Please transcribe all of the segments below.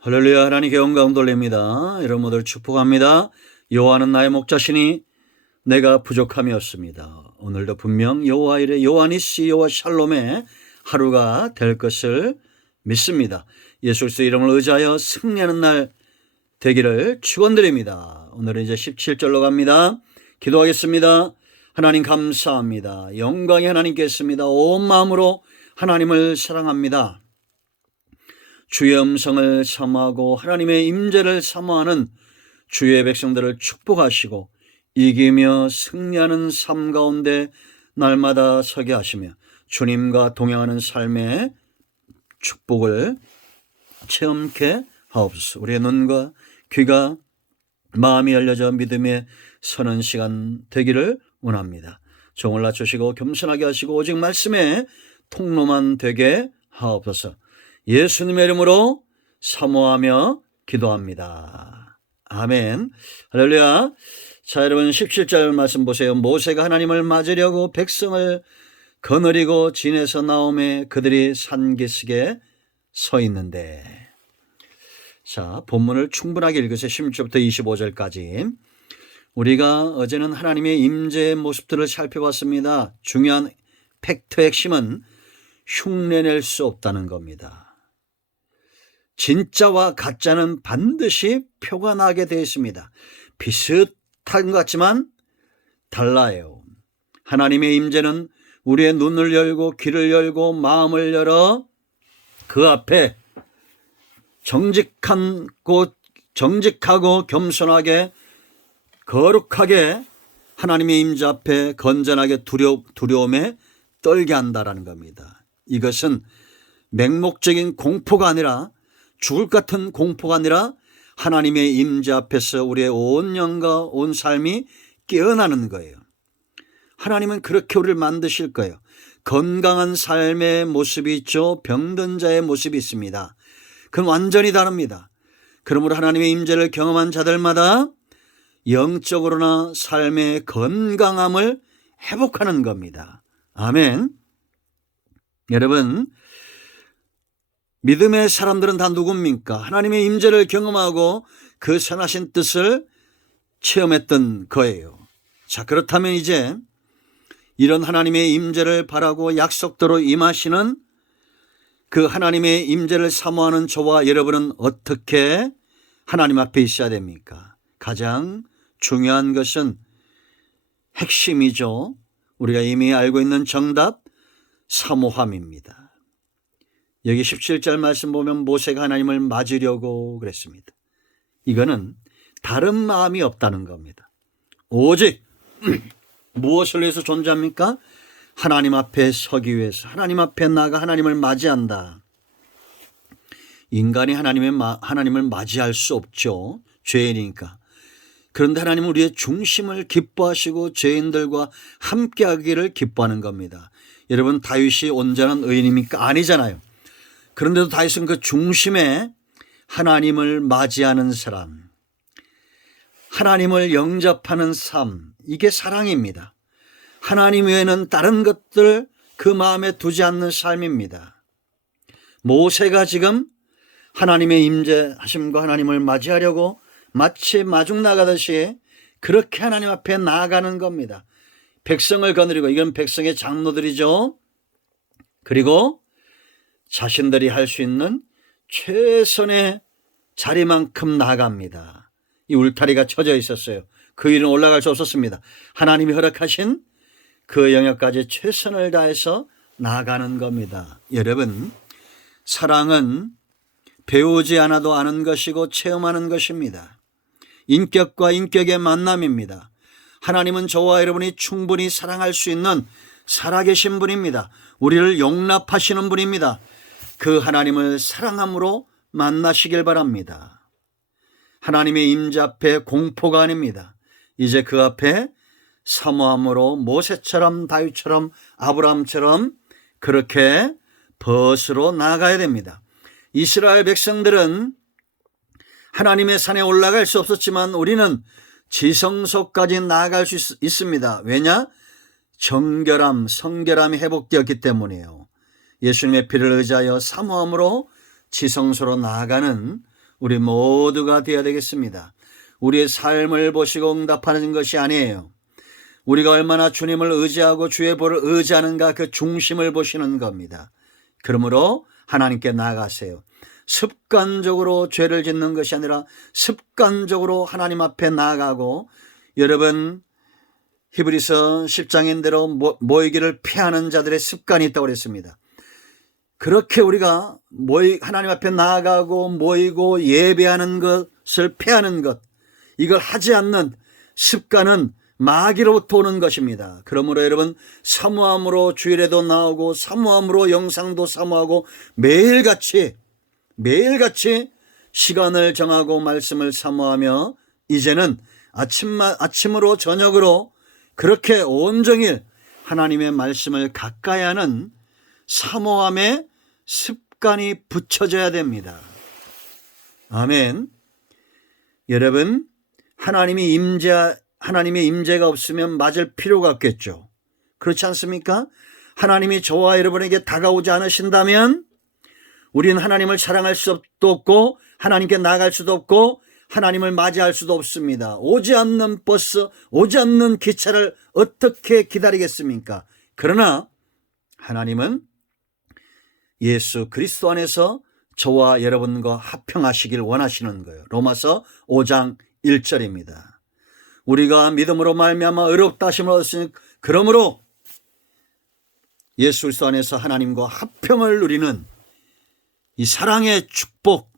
할렐루야. 하나님께 영광 돌립니다. 여러분 모두 축복합니다. 여호와는 나의 목자시니 내가 부족함이 없습니다. 오늘도 분명 여호와 이레 여호와 니시 여호와 샬롬의 하루가 될 것을 믿습니다. 예수 그리스도 이름을 의지하여 승리하는 날 되기를 축원드립니다. 오늘은 이제 17절로 갑니다. 기도하겠습니다. 하나님 감사합니다. 영광이 하나님께 있습니다. 온 마음으로 하나님을 사랑합니다. 주의 음성을 사모하고 하나님의 임재를 사모하는 주의 백성들을 축복하시고 이기며 승리하는 삶 가운데 날마다 서게 하시며 주님과 동행하는 삶의 축복을 체험케 하옵소서. 우리의 눈과 귀가 마음이 열려져 믿음에 서는 시간 되기를 원합니다. 종을 낮추시고 겸손하게 하시고 오직 말씀의 통로만 되게 하옵소서. 예수님의 이름으로 사모하며 기도합니다. 아멘. 할렐루야. 자, 여러분 17절 말씀 보세요. 모세가 하나님을 맞으려고 백성을 거느리고 진에서 나오매 그들이 산기슭에 서 있는데. 자, 본문을 충분하게 읽으세요. 16절부터 25절까지. 우리가 어제는 하나님의 임재의 모습들을 살펴봤습니다. 중요한 팩트 핵심은 흉내낼 수 없다는 겁니다. 진짜와 가짜는 반드시 표가 나게 되어 있습니다. 비슷한 것 같지만 달라요. 하나님의 임재는 우리의 눈을 열고 귀를 열고 마음을 열어 그 앞에 정직하고 겸손하게 거룩하게 하나님의 임재 앞에 건전하게 두려움에 떨게 한다라는 겁니다. 이것은 맹목적인 공포가 아니라 죽을 것 같은 공포가 아니라 하나님의 임재 앞에서 우리의 온 영과 온 삶이 깨어나는 거예요. 하나님은 그렇게 우리를 만드실 거예요. 건강한 삶의 모습이 있죠. 병든 자의 모습이 있습니다. 그건 완전히 다릅니다. 그러므로 하나님의 임재를 경험한 자들마다 영적으로나 삶의 건강함을 회복하는 겁니다. 아멘. 여러분, 믿음의 사람들은 다 누굽니까? 하나님의 임재를 경험하고 그 선하신 뜻을 체험했던 거예요. 자, 그렇다면 이제 이런 하나님의 임재를 바라고 약속대로 임하시는 그 하나님의 임재를 사모하는 저와 여러분은 어떻게 하나님 앞에 있어야 됩니까? 가장 중요한 것은 핵심이죠. 우리가 이미 알고 있는 정답, 사모함입니다. 여기 17절 말씀 보면 모세가 하나님을 맞으려고 그랬습니다. 이거는 다른 마음이 없다는 겁니다. 오직 무엇을 위해서 존재합니까? 하나님 앞에 서기 위해서, 하나님 앞에 나가 하나님을 맞이한다. 인간이 하나님을 맞이할 수 없죠. 죄인이니까. 그런데 하나님은 우리의 중심을 기뻐하시고 죄인들과 함께하기를 기뻐하는 겁니다. 여러분, 다윗이 온전한 의인입니까? 아니잖아요. 그런데도 다윗은 그 중심에 하나님을 맞이하는 사람, 하나님을 영접하는 삶, 이게 사랑입니다. 하나님 외에는 다른 것들 그 마음에 두지 않는 삶입니다. 모세가 지금 하나님의 임재하심과 하나님을 맞이하려고 마치 마중 나가듯이 그렇게 하나님 앞에 나아가는 겁니다. 백성을 거느리고, 이건 백성의 장로들이죠. 그리고 자신들이 할 수 있는 최선의 자리만큼 나아갑니다. 이 울타리가 쳐져 있었어요. 그 위로 올라갈 수 없었습니다. 하나님이 허락하신 그 영역까지 최선을 다해서 나아가는 겁니다. 여러분, 사랑은 배우지 않아도 아는 것이고 체험하는 것입니다. 인격과 인격의 만남입니다. 하나님은 저와 여러분이 충분히 사랑할 수 있는 살아계신 분입니다. 우리를 용납하시는 분입니다. 그 하나님을 사랑함으로 만나시길 바랍니다. 하나님의 임재 앞에 공포가 아닙니다. 이제 그 앞에 사모함으로 모세처럼 다윗처럼 아브라함처럼 그렇게 벗으로 나아가야 됩니다. 이스라엘 백성들은 하나님의 산에 올라갈 수 없었지만 우리는 지성소까지 나아갈 수 있습니다. 왜냐? 정결함, 성결함이 회복되었기 때문이에요. 예수님의 피를 의지하여 사모함으로 지성소로 나아가는 우리 모두가 되어야 되겠습니다. 우리의 삶을 보시고 응답하는 것이 아니에요. 우리가 얼마나 주님을 의지하고 주의 보를 의지하는가 그 중심을 보시는 겁니다. 그러므로 하나님께 나아가세요. 습관적으로 죄를 짓는 것이 아니라 습관적으로 하나님 앞에 나아가고, 여러분 히브리서 10장인대로 모이기를 피하는 자들의 습관이 있다고 그랬습니다. 그렇게 우리가 하나님 앞에 나아가고 모이고 예배하는 것을 피하는 것, 이걸 하지 않는 습관은 마귀로부터 오는 것입니다. 그러므로 여러분, 사모함으로 주일에도 나오고 사모함으로 영상도 사모하고 매일같이 시간을 정하고 말씀을 사모하며 이제는 아침으로 저녁으로 그렇게 온종일 하나님의 말씀을 가까이 하는 사모함의 습관이 붙여져야 됩니다. 아멘. 여러분, 하나님의 임재가 없으면 맞을 필요가 없겠죠. 그렇지 않습니까? 하나님이 저와 여러분에게 다가오지 않으신다면 우리는 하나님을 사랑할 수도 없고 하나님께 나아갈 수도 없고 하나님을 맞이할 수도 없습니다. 오지 않는 버스, 오지 않는 기차를 어떻게 기다리겠습니까? 그러나 하나님은 예수 그리스도 안에서 저와 여러분과 합평하시길 원하시는 거예요. 로마서 5장 1절입니다. 우리가 믿음으로 말미암아 의롭다 하심을 얻으시니 그러므로 예수 그리스도 안에서 하나님과 합평을 누리는 이 사랑의 축복,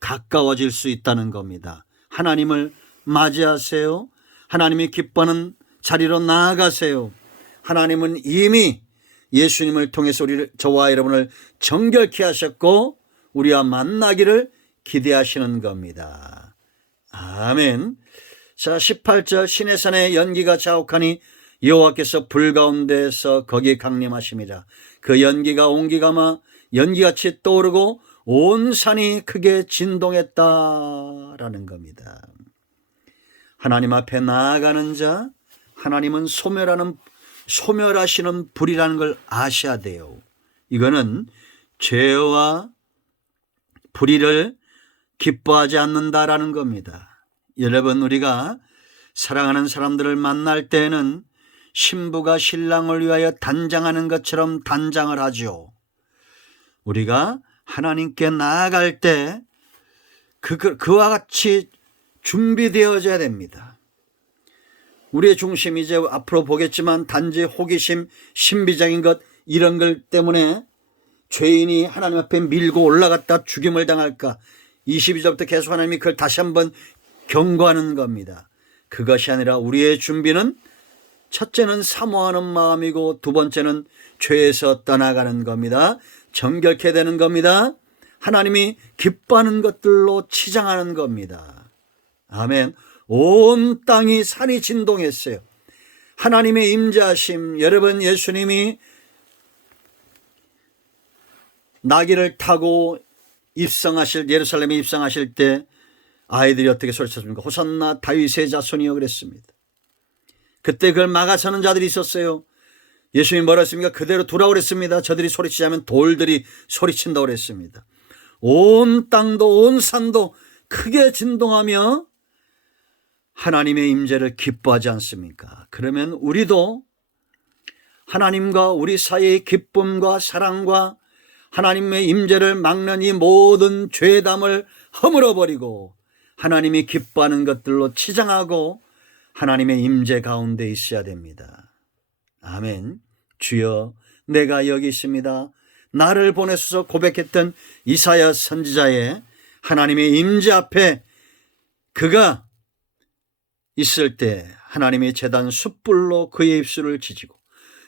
가까워질 수 있다는 겁니다. 하나님을 맞이하세요. 하나님이 기뻐하는 자리로 나아가세요. 하나님은 이미 예수님을 통해서 저와 여러분을 정결케 하셨고 우리와 만나기를 기대하시는 겁니다. 아멘. 자, 18절 시내산에 연기가 자욱하니 여호와께서 불 가운데서 거기에 강림하심이라. 그 연기가 온기가마 연기같이 떠오르고 온 산이 크게 진동했다라는 겁니다. 하나님 앞에 나아가는 자, 하나님은 소멸하시는 불이라는 걸 아셔야 돼요. 이거는 죄와 불의를 기뻐하지 않는다라는 겁니다. 여러분, 우리가 사랑하는 사람들을 만날 때는 신부가 신랑을 위하여 단장하는 것처럼 단장을 하죠. 우리가 하나님께 나아갈 때 그와 같이 준비되어져야 됩니다. 우리의 중심이 이제 앞으로 보겠지만 단지 호기심, 신비적인 것 이런 것 때문에 죄인이 하나님 앞에 밀고 올라갔다 죽임을 당할까, 22절부터 계속 하나님이 그걸 다시 한번 경고하는 겁니다. 그것이 아니라 우리의 준비는 첫째는 사모하는 마음이고 두 번째는 죄에서 떠나가는 겁니다. 정결케 되는 겁니다. 하나님이 기뻐하는 것들로 치장하는 겁니다. 아멘. 온 땅이 산이 진동했어요. 하나님의 임재하심. 여러분, 예수님이 나귀를 타고 예루살렘에 입성하실 때 아이들이 어떻게 소리쳤습니까? 호산나 다윗의 자손이여 그랬습니다. 그때 그걸 막아서는 자들이 있었어요. 예수님이 뭐라 했습니까? 그대로 두라고 그랬습니다. 저들이 소리치지 않으면 돌들이 소리친다고 그랬습니다. 온 땅도 온 산도 크게 진동하며 하나님의 임재를 기뻐하지 않습니까? 그러면 우리도 하나님과 우리 사이의 기쁨과 사랑과 하나님의 임재를 막는 이 모든 죄담을 허물어버리고 하나님이 기뻐하는 것들로 치장하고 하나님의 임재 가운데 있어야 됩니다. 아멘. 주여, 내가 여기 있습니다. 나를 보내소서 고백했던 이사야 선지자의 하나님의 임재 앞에 그가 있을 때 하나님의 제단 숯불로 그의 입술을 지지고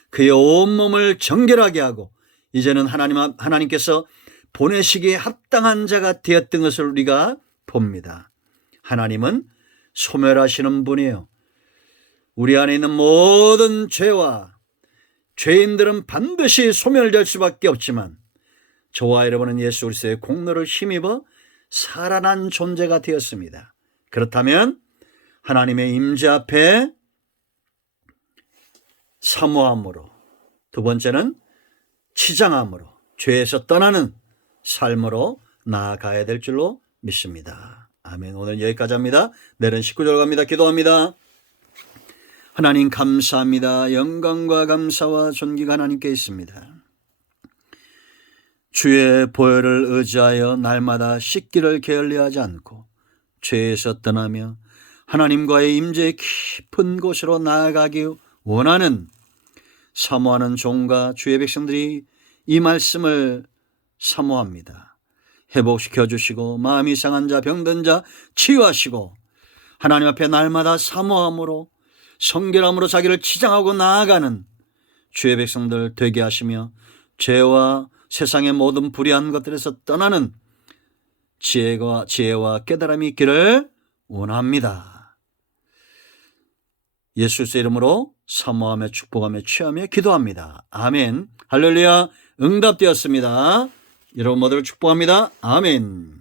그의 온몸을 정결하게 하고 이제는 하나님께서 보내시기에 합당한 자가 되었던 것을 우리가 봅니다. 하나님은 소멸하시는 분이에요. 우리 안에 있는 모든 죄와 죄인들은 반드시 소멸될 수밖에 없지만 저와 여러분은 예수 그리스도의 공로를 힘입어 살아난 존재가 되었습니다. 그렇다면 하나님의 임재 앞에 사모함으로, 두 번째는 치장함으로, 죄에서 떠나는 삶으로 나아가야 될 줄로 믿습니다. 아멘. 오늘 여기까지 합니다. 내일은 19절 갑니다. 기도합니다. 하나님 감사합니다. 영광과 감사와 존귀가 하나님께 있습니다. 주의 보혈을 의지하여 날마다 씻기를 게을리하지 않고 죄에서 떠나며 하나님과의 임재의 깊은 곳으로 나아가기 원하는 사모하는 종과 주의 백성들이 이 말씀을 사모합니다. 회복시켜 주시고 마음이 상한 자 병든 자 치유하시고 하나님 앞에 날마다 사모함으로 성결함으로 자기를 치장하고 나아가는 주의 백성들 되게 하시며 죄와 세상의 모든 불의한 것들에서 떠나는 지혜와 깨달음이 있기를 원합니다. 예수의 이름으로 사모하며 축복하며 취하며 기도합니다. 아멘. 할렐루야. 응답되었습니다. 여러분 모두를 축복합니다. 아멘.